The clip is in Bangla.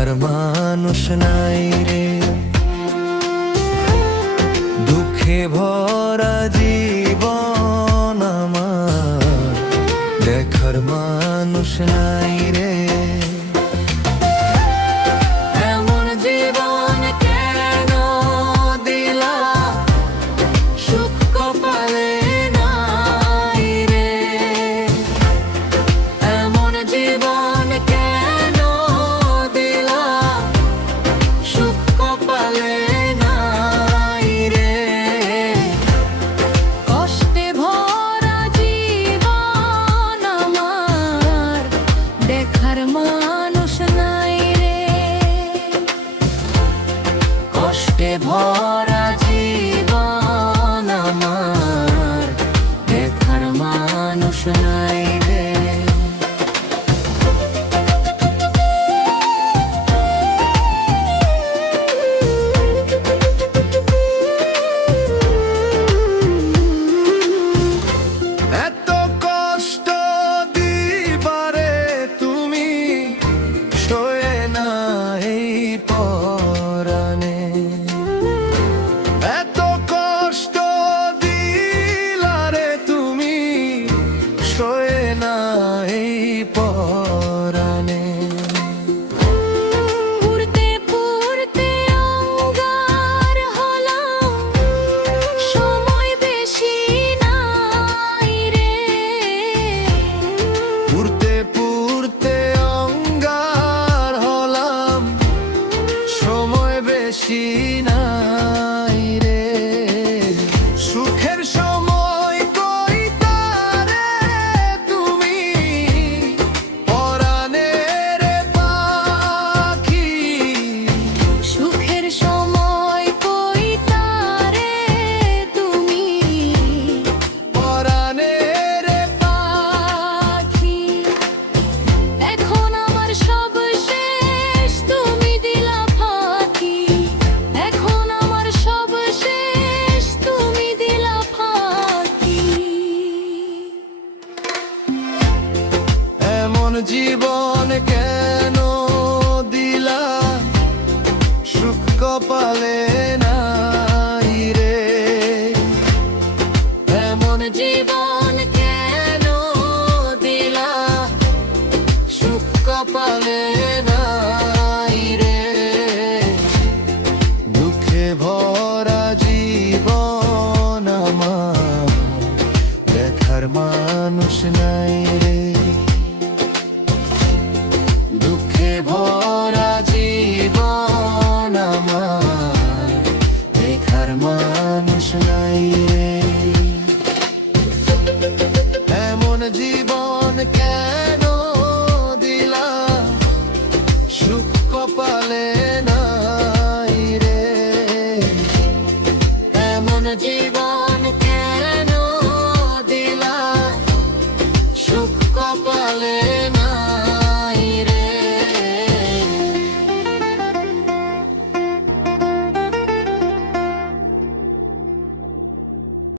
দেখার মানুষ নাই রে, দুঃখে ভরা জীবন আমার, দেখার মানুষ নাই রে। এমন জীবন কেন দিলা, সুখ কপালে নাই রে। এমন জীবন কেন দিলা, সুখ কপালে নাই রে। কষ্টে ভরা জীবন আমার, দেখার মানুষ নাই রে। কষ্টে ভরা জীবন আমার, দেখার মানুষ নাই রে। এত কষ্ট দিবারে তুমি সয়ে না এই পরাণে, এত কষ্ট দিলারে তুমি সয়ে না এই পরাণে। পুরতে পুরতে অঙ্গার হলাম, সময় বেশি নাই রে। পুরতে পুরতে অঙ্গার হলাম, সময় বেশি নাই রে। সুখের সময় কইতারে তুমি পরাণের পাখি, সুখের সময় কইতারে তুমি পরাণের পাখি। এখন আমার সব শেষ, তুমি দিলা ফাঁকি। এখন আমার সব শেষ, তুমি দিলা ফাঁকি। এমন জীবন কেন দিলা, সুখ কপালে নাই রে। এমন জীবন কেন দিলা, সুখ কপালে নাই রে। দুঃখে ভরা জীবন আমার, দেখার মানুষ নাই রে।